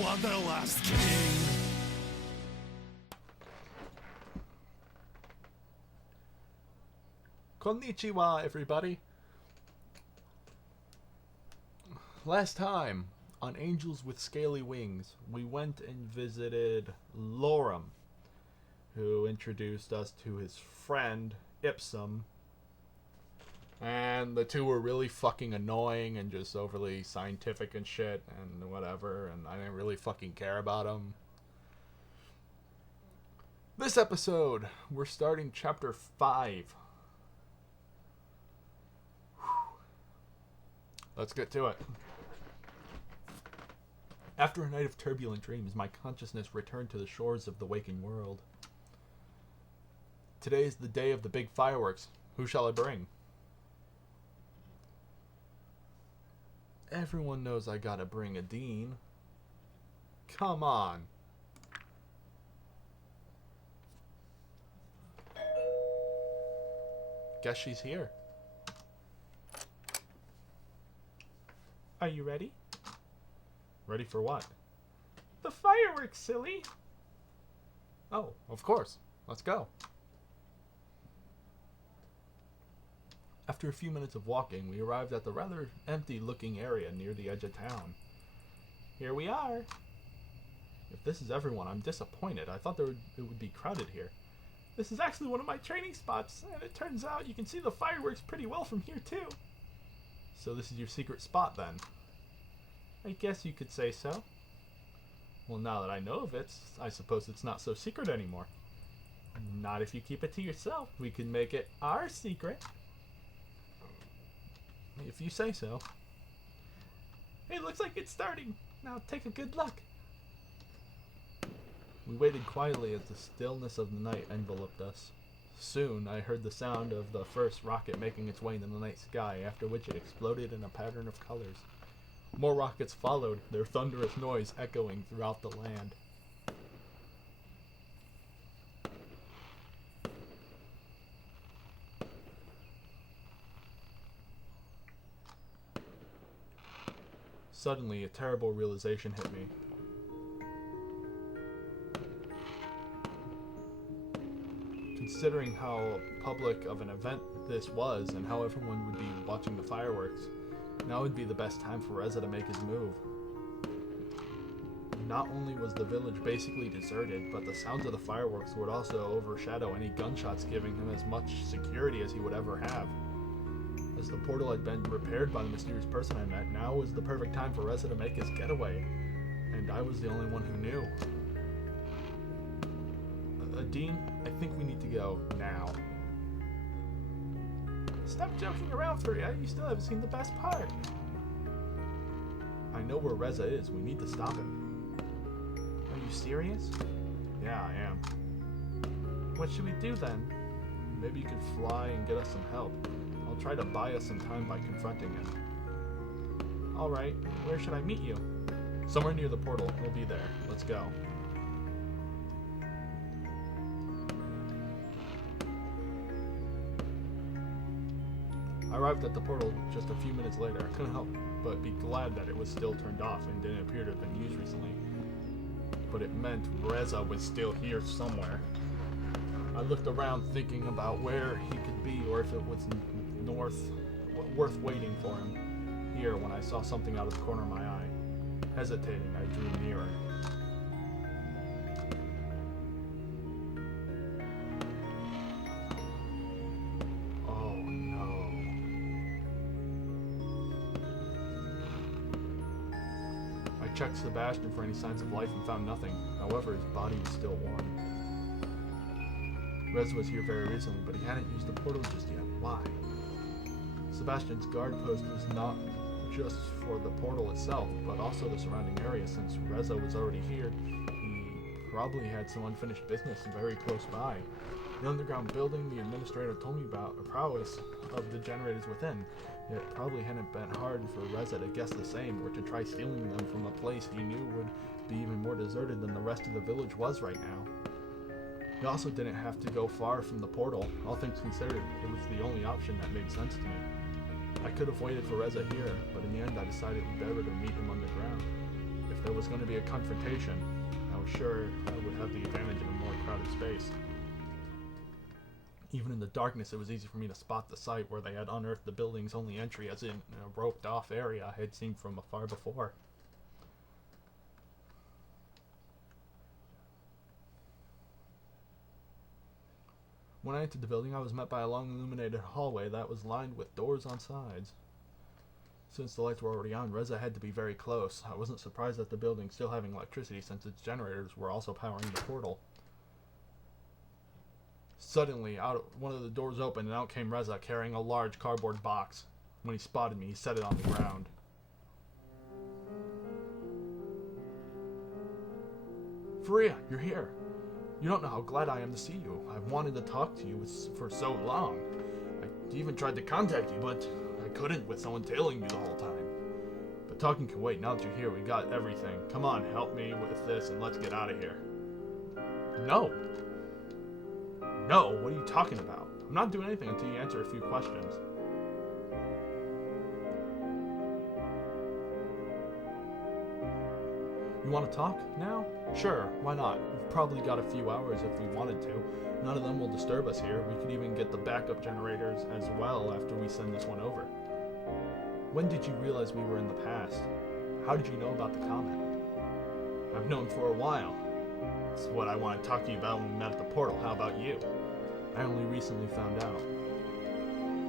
Wanderlust King. Konnichiwa, everybody. Last time, on Angels with Scaly Wings, we went and visited Lorem, who introduced us to his friend, Ipsum. And the two were really fucking annoying and just overly scientific and shit and whatever, and I didn't really fucking care about them. This episode, we're starting chapter 5. Let's get to it. After a night of turbulent dreams, my consciousness returned to the shores of the waking world. Today is the day of the big fireworks. Who shall I bring? Everyone knows I gotta bring a dean. Come on. Guess she's here. Are you ready? Ready for what? The fireworks, silly! Oh, of course. Let's go. After a few minutes of walking, we arrived at the rather empty-looking area near the edge of town. Here we are. If this is everyone, I'm disappointed. I thought it would be crowded here. This is actually one of my training spots, and it turns out you can see the fireworks pretty well from here, too. So this is your secret spot, then? I guess you could say so. Well, now that I know of it, I suppose it's not so secret anymore. Not if you keep it to yourself. We can make it our secret. If you say so. Hey, looks like it's starting. Now take a good look. We waited quietly as the stillness of the night enveloped us. Soon, I heard the sound of the first rocket making its way into the night sky, after which it exploded in a pattern of colors. More rockets followed, their thunderous noise echoing throughout the land. Suddenly, a terrible realization hit me. Considering how public of an event this was and how everyone would be watching the fireworks, now would be the best time for Reza to make his move. Not only was the village basically deserted, but the sounds of the fireworks would also overshadow any gunshots, giving him as much security as he would ever have. As the portal had been repaired by the mysterious person I met, now was the perfect time for Reza to make his getaway, and I was the only one who knew. Dean, I think we need to go now. Stop joking around, Furea. You still haven't seen the best part. I know where Reza is. We need to stop him. Are you serious? Yeah, I am. What should we do then? Maybe you could fly and get us some help. I'll try to buy us some time by confronting him. Alright, where should I meet you? Somewhere near the portal. We'll be there. Let's go. I arrived at the portal just a few minutes later. I couldn't help but be glad that it was still turned off and didn't appear to have been used recently. But it meant Reza was still here somewhere. I looked around thinking about where he could be, or if it was worth waiting for him here, when I saw something out of the corner of my eye. Hesitating, I drew nearer. I checked Sebastian for any signs of life and found nothing. However, his body was still warm. Rez was here very recently, but he hadn't used the portal just yet. Why? Sebastian's guard post was not just for the portal itself, but also the surrounding area. Since Reza was already here, he probably had some unfinished business very close by. The underground building the administrator told me about, the prowess of the generators within. It probably hadn't been hard for Reza to guess the same, or to try stealing them from a place he knew would be even more deserted than the rest of the village was right now. He also didn't have to go far from the portal. All things considered, it was the only option that made sense to me. I could have waited for Reza here, but in the end I decided it would be better to meet him underground. If if there was going to be a confrontation, I was sure I would have the advantage in a more crowded space. Even in the darkness, it was easy for me to spot the site where they had unearthed the building's only entry, as in a roped-off area I had seen from afar before. When I entered the building, I was met by a long illuminated hallway that was lined with doors on sides. Since the lights were already on, Reza had to be very close. I wasn't surprised at the building still having electricity since its generators were also powering the portal. Suddenly, one of the doors opened and out came Reza carrying a large cardboard box. When he spotted me, he set it on the ground. Furea, you're here. You don't know how glad I am to see you. I've wanted to talk to you for so long. I even tried to contact you, but I couldn't with someone tailing me the whole time. But talking can wait. Now that you're here, we got everything. Come on, help me with this and let's get out of here. No. No, what are you talking about? I'm not doing anything until you answer a few questions. You want to talk now? Sure, why not? We've probably got a few hours if we wanted to. None of them will disturb us here. We could even get the backup generators as well after we send this one over. When did you realize we were in the past? How did you know about the comet? I've known for a while. That's what I want to talk to you about when we met at the portal. How about you? I only recently found out.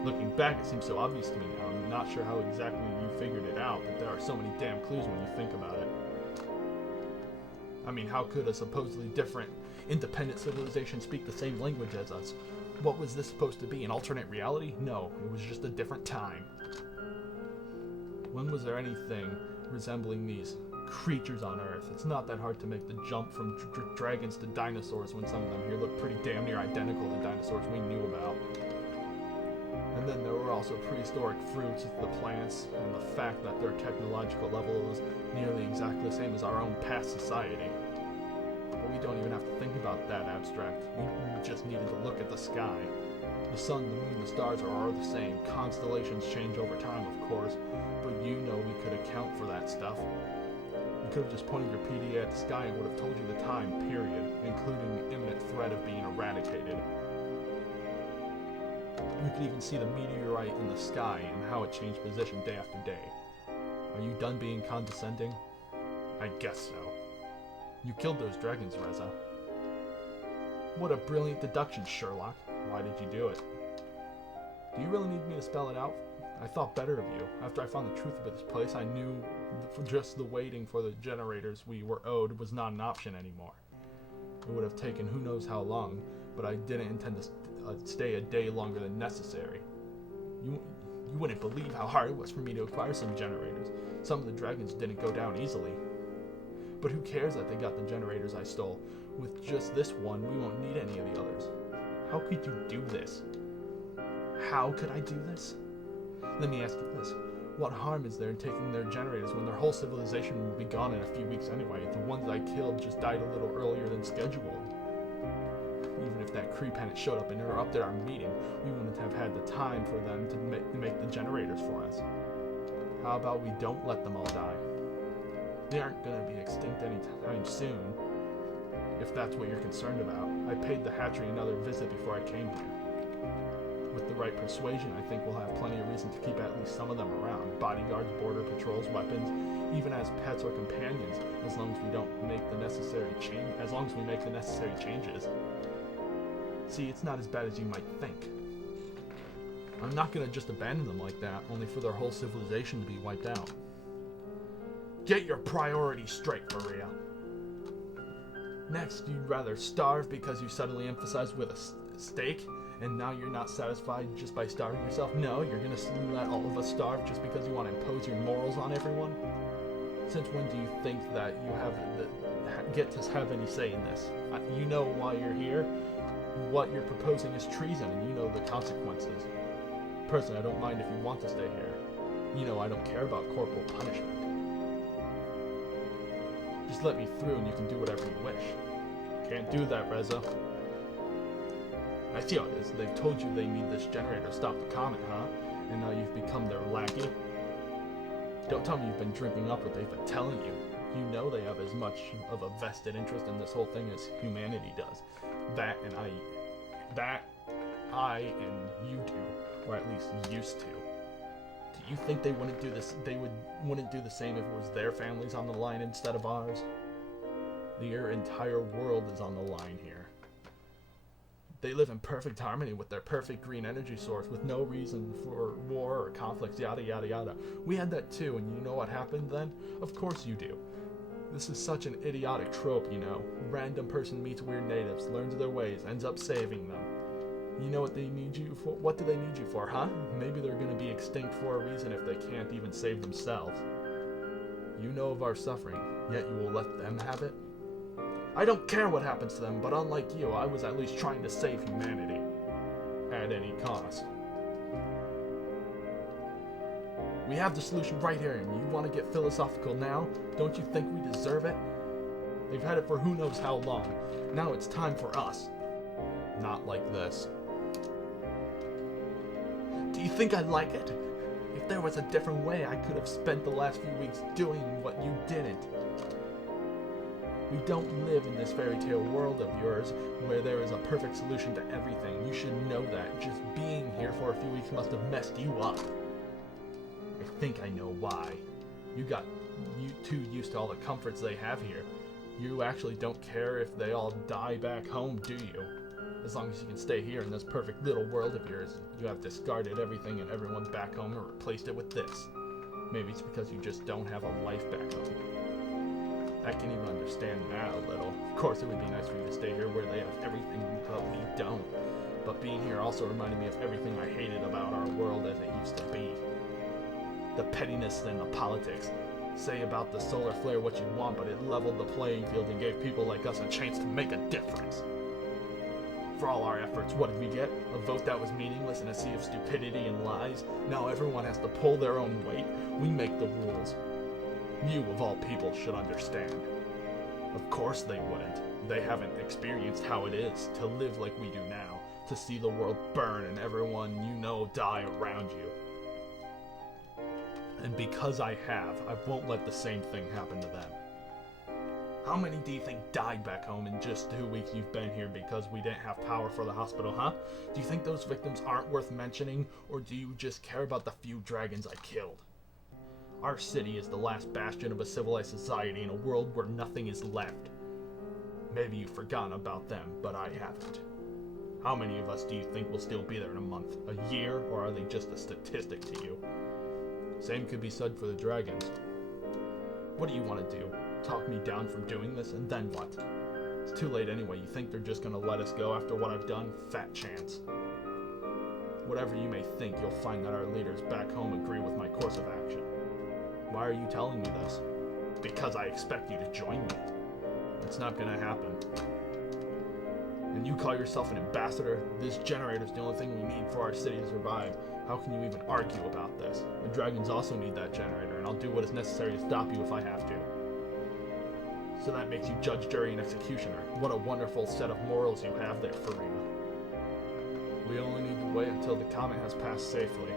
Looking back, it seems so obvious to me now. I'm not sure how exactly you figured it out, but there are so many damn clues when you think about it. I mean, how could a supposedly different, independent civilization speak the same language as us? What was this supposed to be, an alternate reality? No, it was just a different time. When was there anything resembling these creatures on Earth? It's not that hard to make the jump from dragons to dinosaurs when some of them here look pretty damn near identical to dinosaurs we knew about. And then there were also prehistoric fruits, the plants, and the fact that their technological level was nearly exactly the same as our own past society. But we don't even have to think about that abstract. We just needed to look at the sky. The sun, the moon, the stars are all the same. Constellations change over time, of course, but you know we could account for that stuff. You could have just pointed your PDA at the sky and would have told you the time, period, including the imminent threat of being eradicated. You could even see the meteorite in the sky and how it changed position day after day. Are you done being condescending? I guess so. You killed those dragons, Reza. What a brilliant deduction, Sherlock. Why did you do it? Do you really need me to spell it out? I thought better of you. After I found the truth about this place, I knew just the waiting for the generators we were owed was not an option anymore. It would have taken who knows how long, but I didn't intend to stay a day longer than necessary. You wouldn't believe how hard it was for me to acquire some generators. Some of the dragons didn't go down easily. But who cares that they got the generators I stole? With just this one, we won't need any of the others. How could you do this? How could I do this? Let me ask you this. What harm is there in taking their generators when their whole civilization will be gone in a few weeks anyway? The ones I killed just died a little earlier than scheduled. Even if that creep hadn't showed up and interrupted our meeting, we wouldn't have had the time for them to make the generators for us. How about we don't let them all die? They aren't going to be extinct anytime soon, if that's what you're concerned about. I paid the hatchery another visit before I came here. With the right persuasion, I think we'll have plenty of reason to keep at least some of them around. Bodyguards, border patrols, weapons, even as pets or companions, as long as we make the necessary changes. See, it's not as bad as you might think. I'm not gonna just abandon them like that, only for their whole civilization to be wiped out. Get your priorities straight, Furea. Next, you'd rather starve because you suddenly emphasized with a steak, and now you're not satisfied just by starving yourself? No, you're gonna let all of us starve just because you want to impose your morals on everyone? Since when do you think that you get to have any say in this? You know why you're here. What you're proposing is treason, and you know the consequences. Personally, I don't mind if you want to stay here. You know I don't care about corporal punishment. Just let me through and you can do whatever you wish. Can't do that, Reza. I see how it is. They've told you they need this generator to stop the comet, huh? And now you've become their lackey? Don't tell me you've been drinking up what they've been telling you. You know they have as much of a vested interest in this whole thing as humanity does. That I and you do, or at least used to. Do you think they wouldn't do this? Wouldn't do the same if it was their families on the line instead of ours? Their entire world is on the line here. They live in perfect harmony with their perfect green energy source, with no reason for war or conflicts, yada yada yada. We had that too, and you know what happened then? Of course you do. This is such an idiotic trope, you know. Random person meets weird natives, learns their ways, ends up saving them. You know what they need you for? What do they need you for, huh? Maybe they're gonna be extinct for a reason if they can't even save themselves. You know of our suffering, yet you will let them have it? I don't care what happens to them, but unlike you, I was at least trying to save humanity. At any cost. We have the solution right here, and you want to get philosophical now? Don't you think we deserve it? They've had it for who knows how long. Now it's time for us. Not like this. Do you think I like it? If there was a different way, I could have spent the last few weeks doing what you didn't. We don't live in this fairy tale world of yours where there is a perfect solution to everything. You should know that. Just being here for a few weeks must have messed you up. I think I know why. You too used to all the comforts they have here. You actually don't care if they all die back home, do you? As long as you can stay here in this perfect little world of yours, you have discarded everything and everyone back home and replaced it with this. Maybe it's because you just don't have a life back home. I can even understand now a little. Of course it would be nice for you to stay here where they have everything but we don't. But being here also reminded me of everything I hated about our world as it used to be. The pettiness and the politics. Say about the solar flare what you want, but it leveled the playing field and gave people like us a chance to make a difference. For all our efforts, what did we get? A vote that was meaningless in a sea of stupidity and lies? Now everyone has to pull their own weight. We make the rules. You, of all people, should understand. Of course they wouldn't. They haven't experienced how it is to live like we do now, to see the world burn and everyone you know die around you. And because I have, I won't let the same thing happen to them. How many do you think died back home in just 2 weeks you've been here because we didn't have power for the hospital, huh? Do you think those victims aren't worth mentioning, or do you just care about the few dragons I killed? Our city is the last bastion of a civilized society in a world where nothing is left. Maybe you've forgotten about them, but I haven't. How many of us do you think will still be there in a month, a year, or are they just a statistic to you? Same could be said for the dragons. What do you want to do? Talk me down from doing this, and then what? It's too late anyway. You think they're just gonna let us go after what I've done? Fat chance. Whatever you may think, you'll find that our leaders back home agree with my course of action. Why are you telling me this? Because I expect you to join me. It's not gonna happen. And you call yourself an ambassador? This generator's the only thing we need for our city to survive. How can you even argue about this? The dragons also need that generator, and I'll do what is necessary to stop you if I have to. So that makes you judge, jury, and executioner. What a wonderful set of morals you have there, Furea. We only need to wait until the comet has passed safely.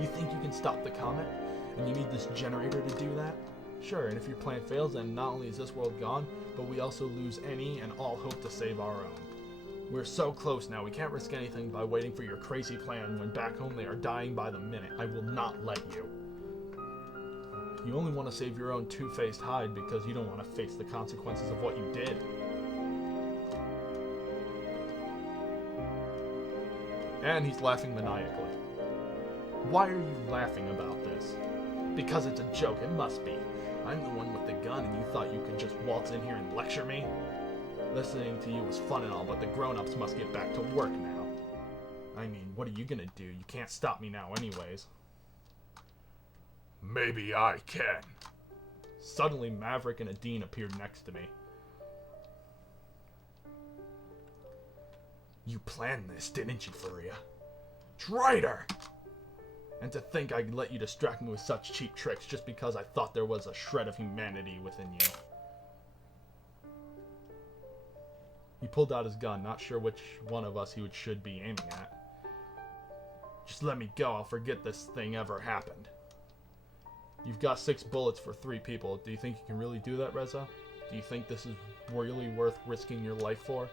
You think you can stop the comet? And you need this generator to do that? Sure, and if your plan fails, then not only is this world gone, but we also lose any and all hope to save our own. We're so close now, we can't risk anything by waiting for your crazy plan when back home they are dying by the minute. I will not let you. You only want to save your own two-faced hide because you don't want to face the consequences of what you did. And he's laughing maniacally. Why are you laughing about this? Because it's a joke, it must be. I'm the one with the gun and you thought you could just waltz in here and lecture me? Listening to you was fun and all, but the grown-ups must get back to work now. I mean, what are you gonna do? You can't stop me now anyways. Maybe I can. Suddenly, Maverick and Adine appeared next to me. You planned this, didn't you, Furea? Traitor! And to think I'd let you distract me with such cheap tricks just because I thought there was a shred of humanity within you. He pulled out his gun, not sure which one of us he should be aiming at. Just let me go, I'll forget this thing ever happened. You've got 6 bullets for 3 people. Do you think you can really do that, Reza? Do you think this is really worth risking your life for?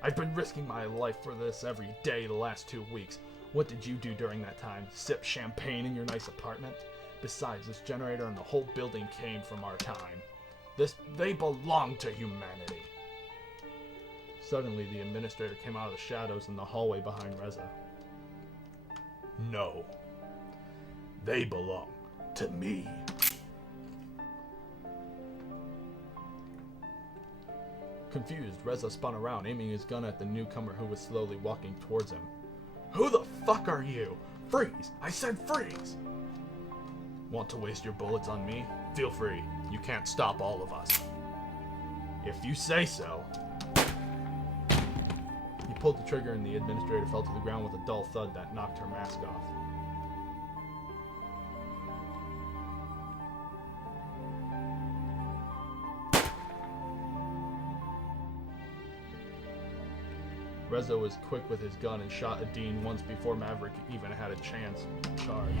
I've been risking my life for this every day the last 2 weeks. What did you do during that time? Sip champagne in your nice apartment? Besides, this generator and the whole building came from our time. They belong to humanity. Suddenly, the administrator came out of the shadows in the hallway behind Reza. No. They belong to me. Confused, Reza spun around, aiming his gun at the newcomer who was slowly walking towards him. Who the fuck are you? Freeze! I said freeze! Want to waste your bullets on me? Feel free. You can't stop all of us. If you say so. He pulled the trigger and the administrator fell to the ground with a dull thud that knocked her mask off. Reza was quick with his gun and shot Adine once before Maverick even had a chance to charge.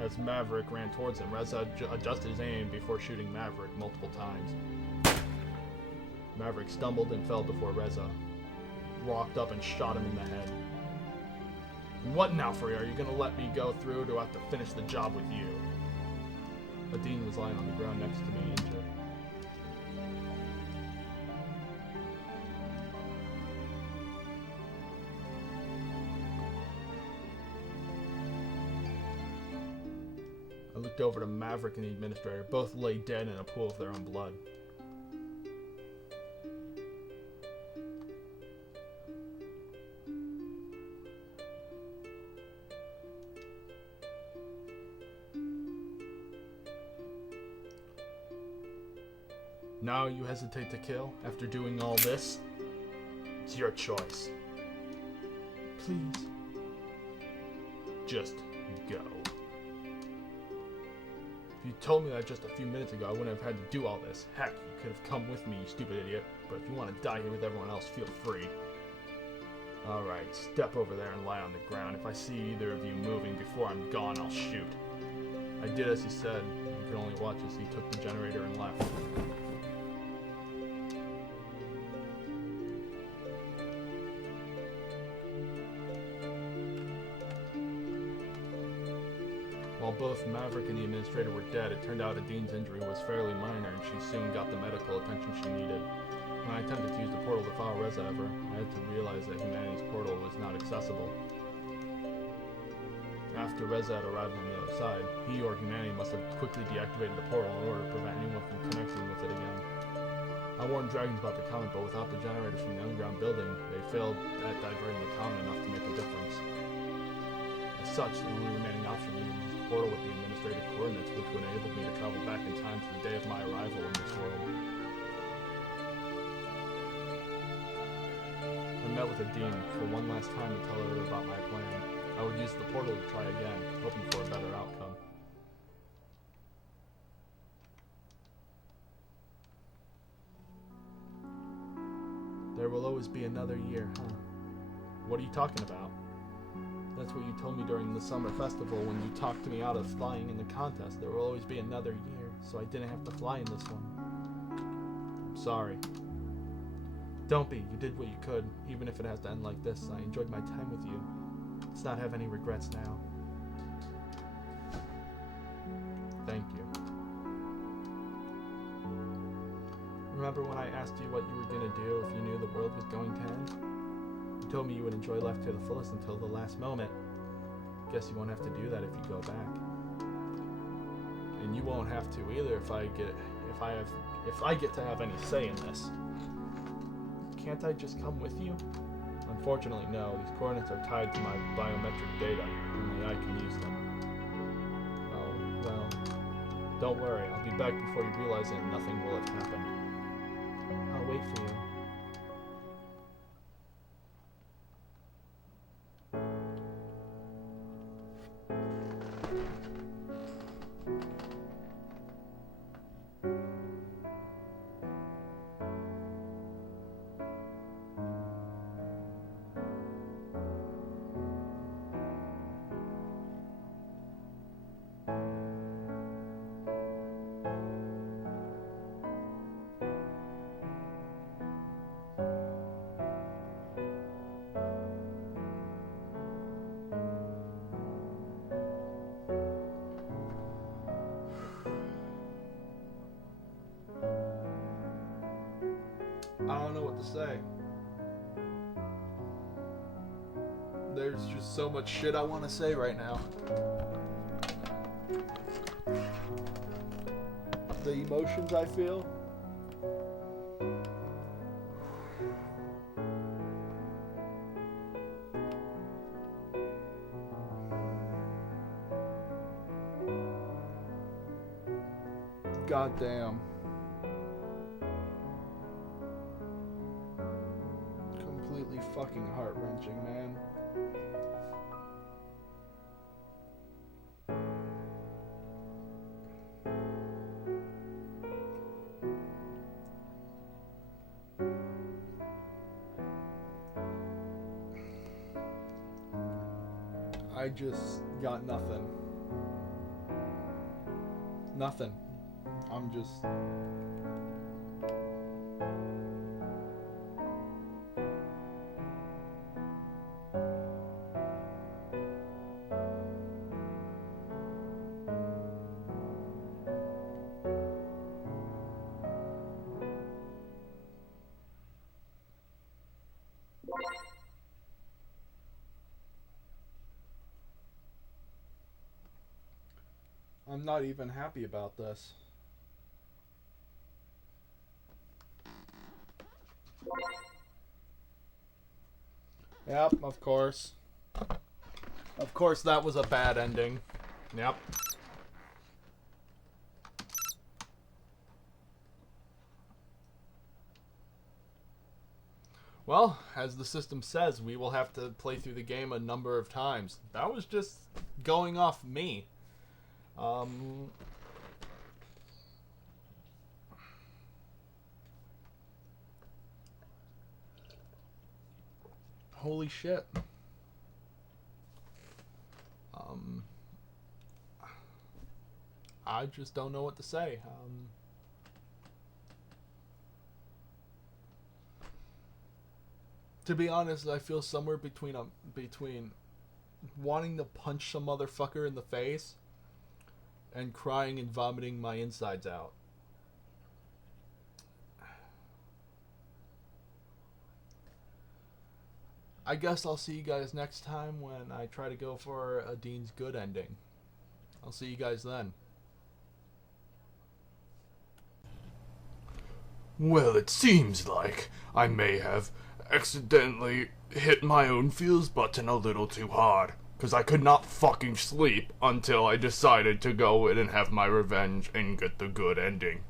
As Maverick ran towards him, Reza adjusted his aim before shooting Maverick multiple times. Maverick stumbled and fell before Reza walked up and shot him in the head. What now, Furea? Are you gonna let me go through, or do I have to finish the job with you? Adine was lying on the ground next to me, injured. I looked over to Maverick and the administrator. Both lay dead in a pool of their own blood. Now you hesitate to kill after doing all this? It's your choice. Please. Just go. If you told me that just a few minutes ago, I wouldn't have had to do all this. Heck, you could have come with me, you stupid idiot. But if you want to die here with everyone else, feel free. Alright, step over there and lie on the ground. If I see either of you moving before I'm gone, I'll shoot. I did as he said. You could only watch as he took the generator and left. While both Maverick and the administrator were dead, it turned out Adine's injury was fairly minor and she soon got the medical attention she needed. When I attempted to use the portal to follow Reza ever, I had to realize that humanity's portal was not accessible. After Reza had arrived on the other side, he or humanity must have quickly deactivated the portal in order to prevent anyone from connecting with it again. I warned Dragons about the comet, but without the generators from the underground building, they failed at diverting the comet enough to make a difference. As such, the only remaining option was to use the portal with the administrative coordinates, which would enable me to travel back in time to the day of my arrival in this world. I met with Adine for one last time to tell her about my plan. I would use the portal to try again, hoping for a better outcome. There will always be another year, huh? What are you talking about? That's what you told me during the summer festival when you talked me out of flying in the contest. There will always be another year, so I didn't have to fly in this one. I'm sorry. Don't be. You did what you could, even if it has to end like this. I enjoyed my time with you. Let's not have any regrets now. Thank you. Remember when I asked you what you were going to do if you knew the world was going to end? You told me you would enjoy life to the fullest until the last moment. Guess you won't have to do that if you go back. And you won't have to either if I get to have any say in this. Can't I just come with you? Unfortunately, no. These coordinates are tied to my biometric data. Only I can use them. Oh, well. Don't worry. I'll be back before you realize it and nothing will have happened. I'll wait for you. what to say. There's just so much shit I want to say right now. The emotions I feel. God damn. Completely fucking heart-wrenching, man. I just got nothing. Nothing. I'm just... I'm not even happy about this. Yep, of course. Of course that was a bad ending. Yep. Well, as the system says, we will have to play through the game a number of times. That was just going off me. Holy shit. I just don't know what to say. To be honest, I feel somewhere between wanting to punch some motherfucker in the face and crying and vomiting my insides out. I guess I'll see you guys next time when I try to go for a Dean's Good ending. I'll see you guys then. Well, it seems like I may have accidentally hit my own fuse button a little too hard, because I could not fucking sleep until I decided to go in and have my revenge and get the good ending.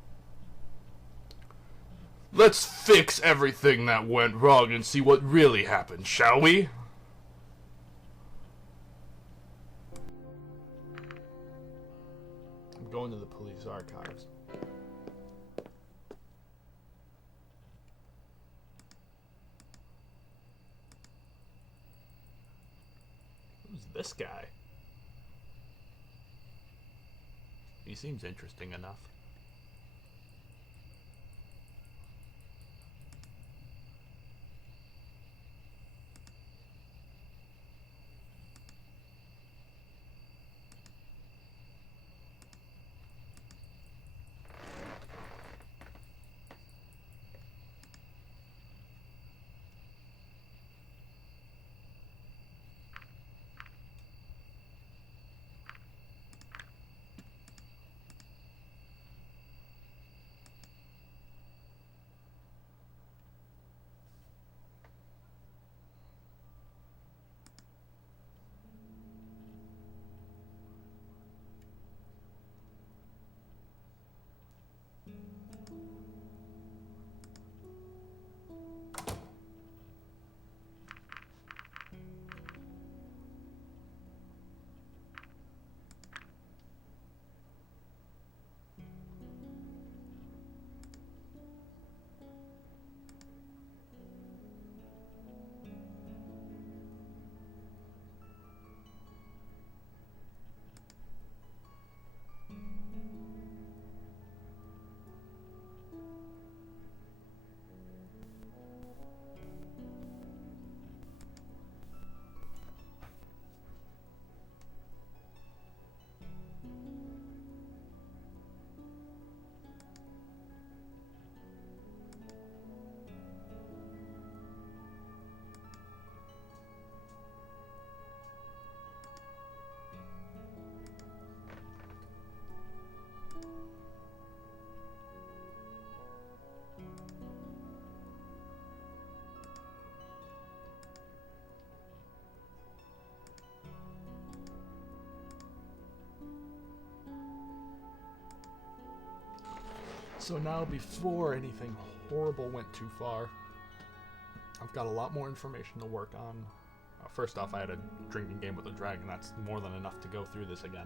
Let's fix everything that went wrong and see what really happened, shall we? I'm going to the police archives. Who's this guy? He seems interesting enough. So now, before anything horrible went too far, I've got a lot more information to work on. First off, I had a drinking game with a dragon. That's more than enough to go through this again.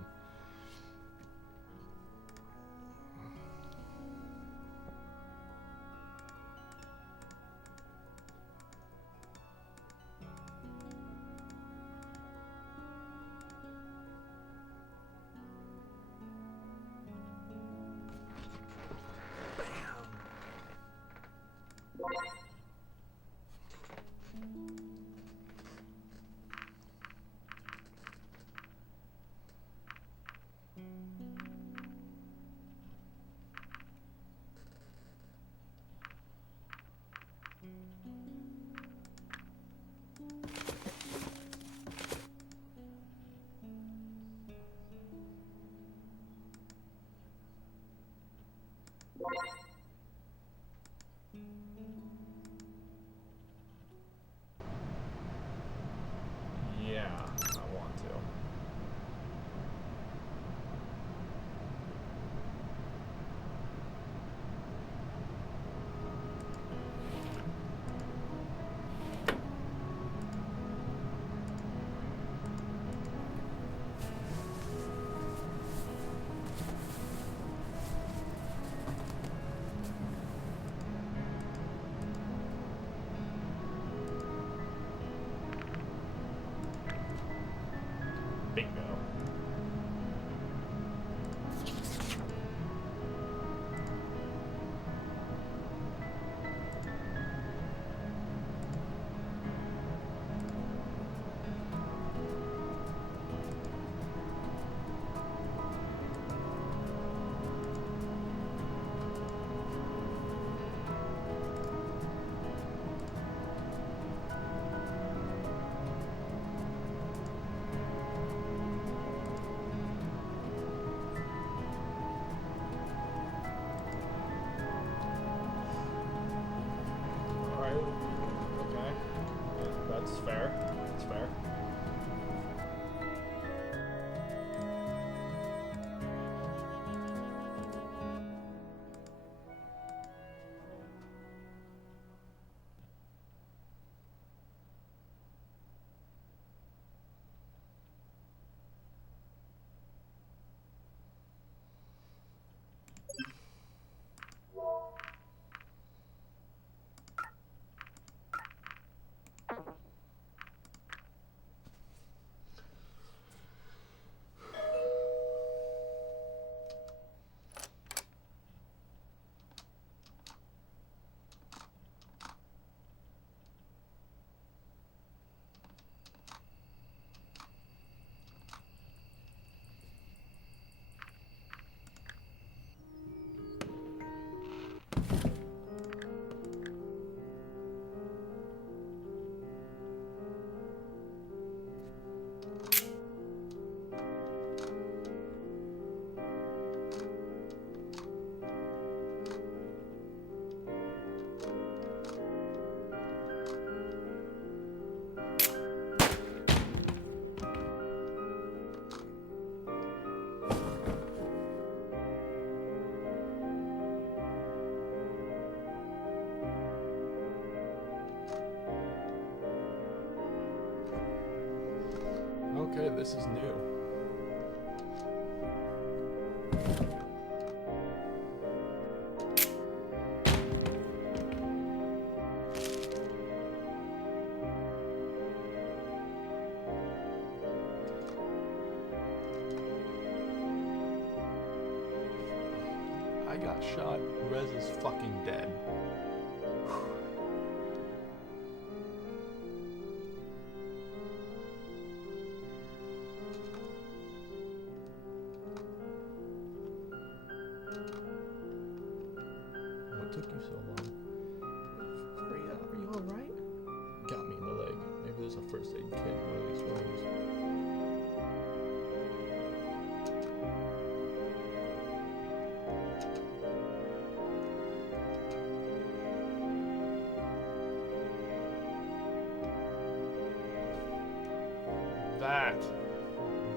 Yeah, I want to. Bingo. That's fair. That's fair. Okay, this is new. I got shot. Rez is fucking dead. Took you so long. Furea, are you alright? Got me in the leg. Maybe there's a first aid kit in one of these rooms.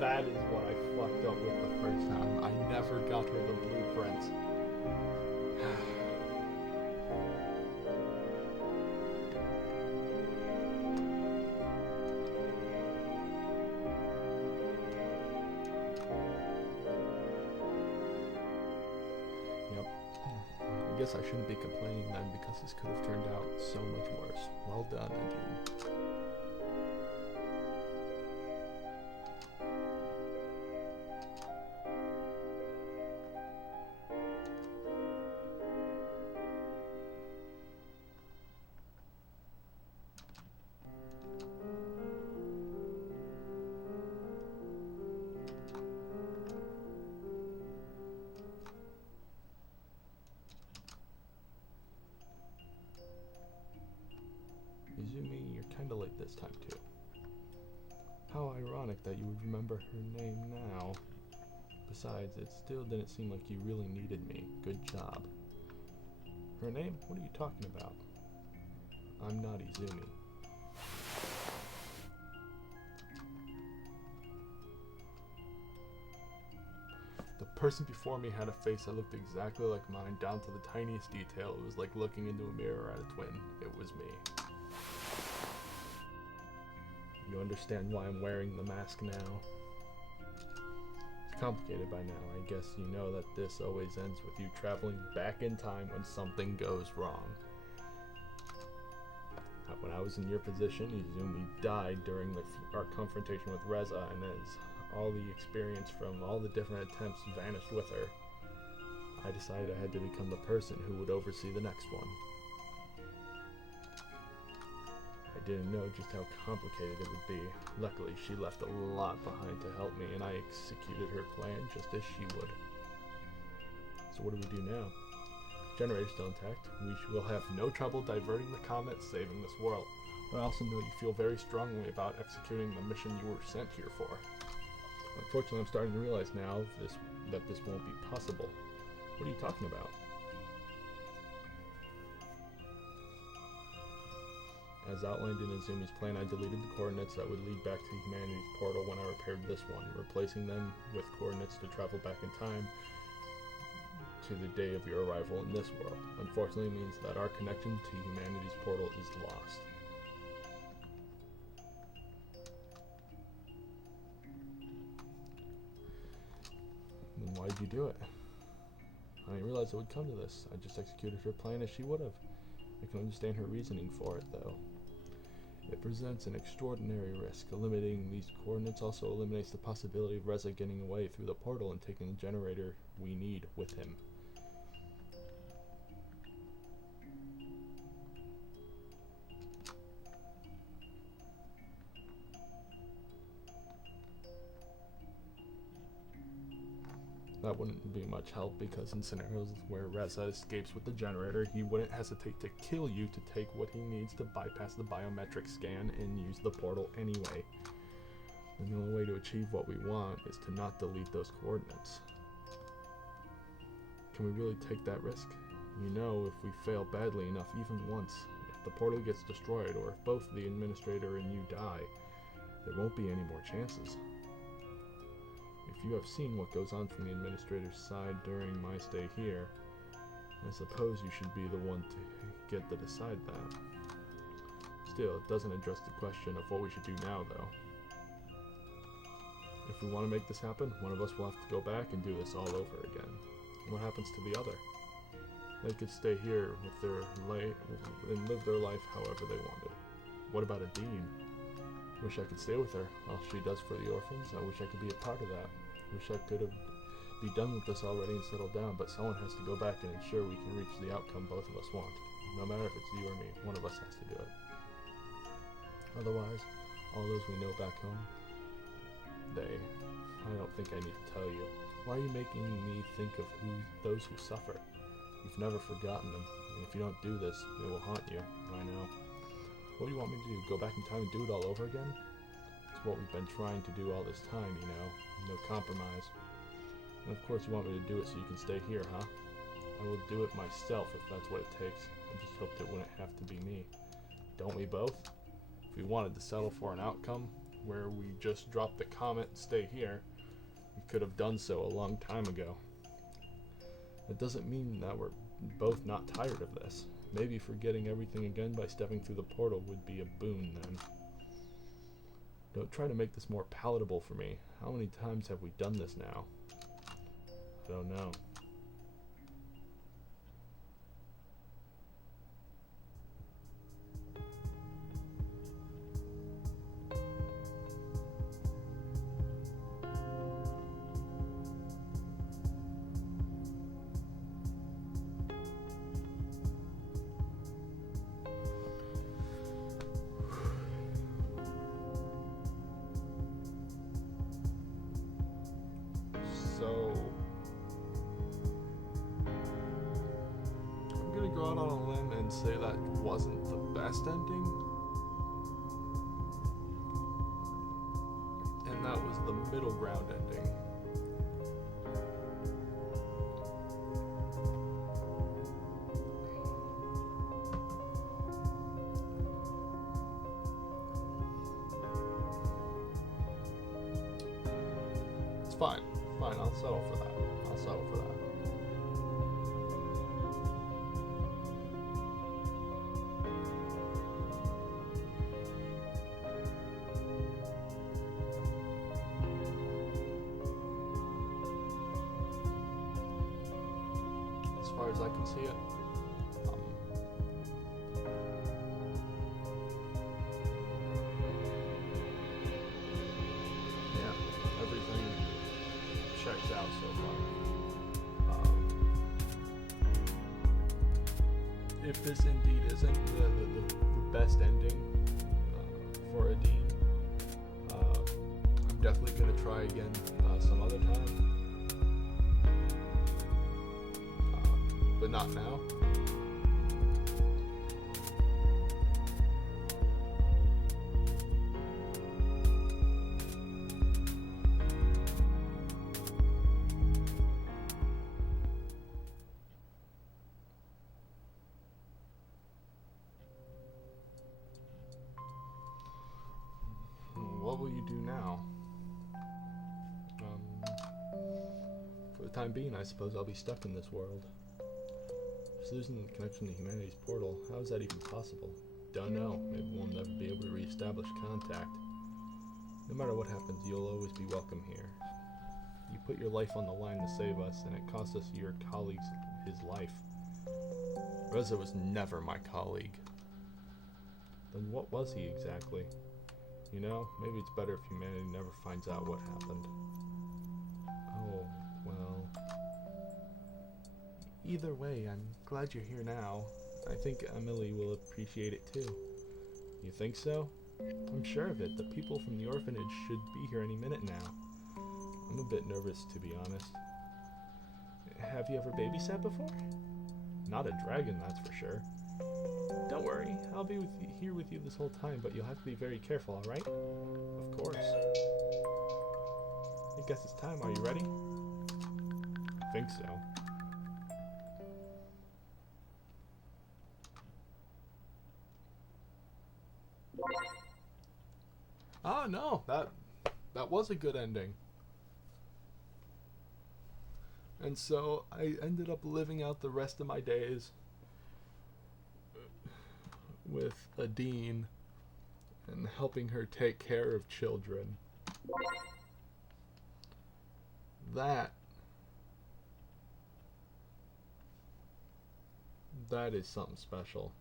That is what I fucked up with the first time. I never got her the blueprints. guess I shouldn't be complaining then, because this could have turned out so much worse. Well done, Nadine. Izumi, you're kinda late this time too. How ironic that you would remember her name now. Besides, it still didn't seem like you really needed me. Good job. Her name? What are you talking about? I'm not Izumi. The person before me had a face that looked exactly like mine, down to the tiniest detail. It was like looking into a mirror at a twin. It was me. You understand why I'm wearing the mask now? It's complicated by now. I guess you know that this always ends with you traveling back in time when something goes wrong. When I was in your position, Izumi died during our confrontation with Reza, and as all the experience from all the different attempts vanished with her, I decided I had to become the person who would oversee the next one. I didn't know just how complicated it would be. Luckily, she left a lot behind to help me, and I executed her plan just as she would. So what do we do now? Generator's still intact. We will have no trouble diverting the comet, saving this world. But I also know you feel very strongly about executing the mission you were sent here for. Unfortunately, I'm starting to realize now that this won't be possible. What are you talking about? As outlined in Izumi's plan, I deleted the coordinates that would lead back to humanity's portal when I repaired this one, replacing them with coordinates to travel back in time to the day of your arrival in this world. Unfortunately, it means that our connection to humanity's portal is lost. Then why did you do it? I didn't realize it would come to this. I just executed her plan as she would have. I can understand her reasoning for it, though. It presents an extraordinary risk. Eliminating these coordinates also eliminates the possibility of Reza getting away through the portal and taking the generator we need with him. That wouldn't be much help, because in scenarios where Reza escapes with the generator, he wouldn't hesitate to kill you to take what he needs to bypass the biometric scan and use the portal anyway. And the only way to achieve what we want is to not delete those coordinates. Can we really take that risk? You know, if we fail badly enough even once, if the portal gets destroyed, or if both the administrator and you die, there won't be any more chances. If you have seen what goes on from the administrator's side during my stay here, I suppose you should be the one to get to decide that. Still, it doesn't address the question of what we should do now, though. If we want to make this happen, one of us will have to go back and do this all over again. What happens to the other? They could stay here with their and live their life however they wanted. What about Adine? Wish I could stay with her. All she does for the orphans, I wish I could be a part of that. Wish I could be done with this already and settled down, but someone has to go back and ensure we can reach the outcome both of us want. No matter if it's you or me, one of us has to do it. Otherwise, all those we know back home, I don't think I need to tell you. Why are you making me think of those who suffer? You've never forgotten them, and if you don't do this, it will haunt you. I know. What do you want me to do? Go back in time and do it all over again? It's what we've been trying to do all this time, you know. No compromise. And of course you want me to do it so you can stay here, huh? I will do it myself if that's what it takes. I just hoped it wouldn't have to be me. Don't we both? If we wanted to settle for an outcome where we just drop the comet and stay here, we could have done so a long time ago. It doesn't mean that we're both not tired of this. Maybe forgetting everything again by stepping through the portal would be a boon then. Don't try to make this more palatable for me. How many times have we done this now? I don't know. say that wasn't the best ending. And that was the middle ground ending. It's fine. Fine, I'll settle for that. I'll settle for that. As far as I can see it, yeah, everything checks out so far. If this indeed isn't the best ending for a Dean, I'm definitely going to try again some other time. But not now. What will you do now? For the time being, I suppose I'll be stuck in this world. Just losing the connection to humanity's portal, how is that even possible? Don't know. Maybe we'll never be able to re-establish contact. No matter what happens, you'll always be welcome here. You put your life on the line to save us, and it cost us your colleague's his life. Reza was never my colleague. Then what was he exactly? You know, maybe it's better if humanity never finds out what happened. Oh, well. Either way, I'm glad you're here now. I think Emily will appreciate it too. You think so? I'm sure of it. The people from the orphanage should be here any minute now. I'm a bit nervous, to be honest. Have you ever babysat before? Not a dragon, that's for sure. Don't worry, I'll be here with you this whole time, but you'll have to be very careful, alright? Of course. I guess it's time. Are you ready? I think so. Ah, no, that was a good ending. And so I ended up living out the rest of my days with a Dean and helping her take care of children. That is something special.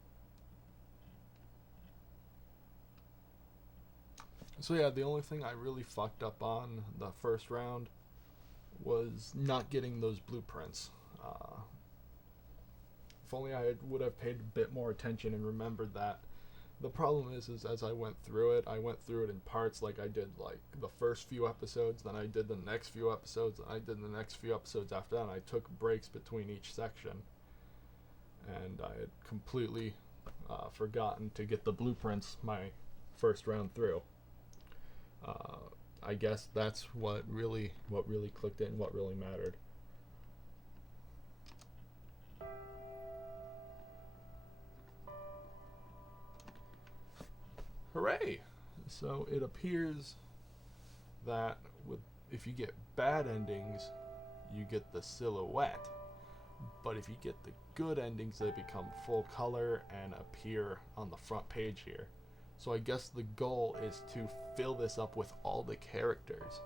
So yeah, the only thing I really fucked up on the first round was not getting those blueprints. If only I would have paid a bit more attention and remembered that. The problem is as I went through it in parts, like I did like the first few episodes, then I did the next few episodes, and I did the next few episodes after that, and I took breaks between each section. And I had completely forgotten to get the blueprints my first round through. I guess that's what really clicked in, what really mattered. Hooray! So it appears that if you get bad endings, you get the silhouette. But if you get the good endings, they become full color and appear on the front page here. So I guess the goal is to fill this up with all the characters.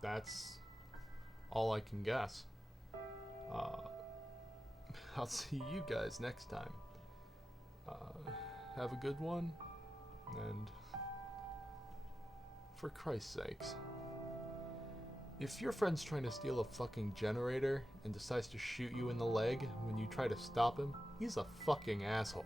That's all I can guess. I'll see you guys next time. Have a good one, and for Christ's sakes, if your friend's trying to steal a fucking generator and decides to shoot you in the leg when you try to stop him, he's a fucking asshole.